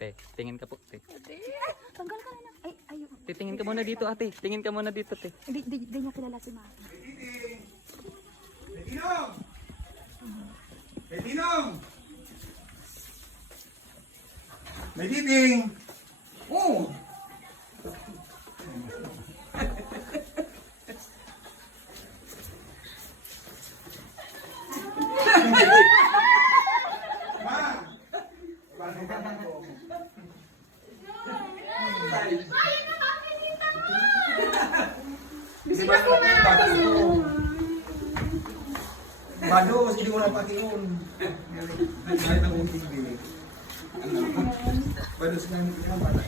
Te, tingin ka po, te. Tanggal ka na. Ay, ayun. Titingin ka muna dito, ate. Tingin ka muna dito, te. Hindi niya kilala si Mama. Betinong! Betinong! May titing! Oh! Ma! Paano ba ako? Di ba ako pakiyon? Bados, hindi ko na pakiyon. Kahit ang unting bili. Bados nga hindi ko na bata.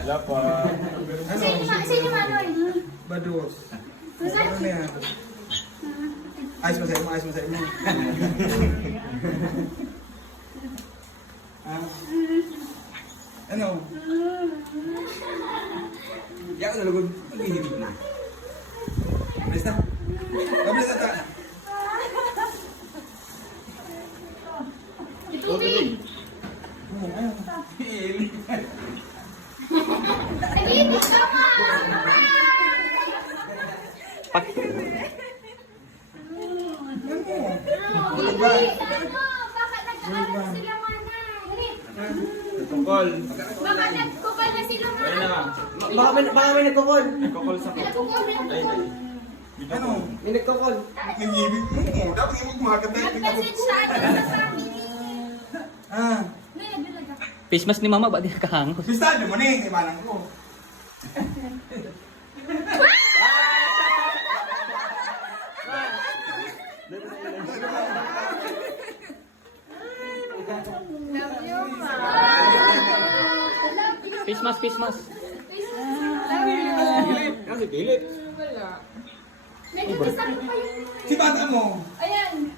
Wala pa. Sino Manoy? Bados. Ano na yan? Ayos mo sa'yo mo, ayos mo sa'yo mo. Ano? Yan ko nalagod. Maghihibig na. Alis na. Mabilis na ta. Itubig! Nag-iibig ka pa! Pak. Ibig! Ano? Bakit nag-aaral sila Mana? Tungkol. Bakit nagkukal na sila Mana? Baka may nagkukol. Nagkakol sa Nagkukal na. Ano? May nagkukol. Nag-ibig mo. Dapat hindi mo kumagat tayo. Nag-message sa atin sa family. Ah. Face mask ni mama, ba't di nakahangos? Bistado mo na eh. Imanang ko. Face mask, face mask. Kasi pilit. Medyo kasama pa yung... Si bata mo. Ayan.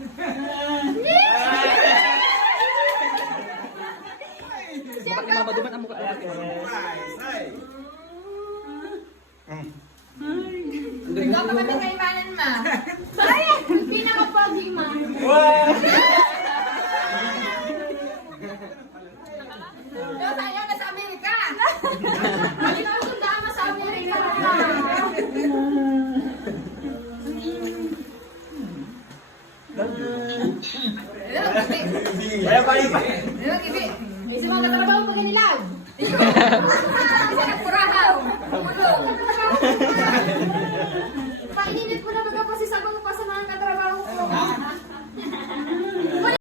Bakit ni mama duman ang mukha? Ay, ay. Ikaw pa kami kaibanan, Ma. Ay! Pinaka-pogi, Ma. Pero tayo na sa Amerika. Malinaw yung dama sa Amerika. Kaya pa rin. Ano, Gibi? Isa mga katrabaho pag ganilag. Isa nagpurahaw. Ulo.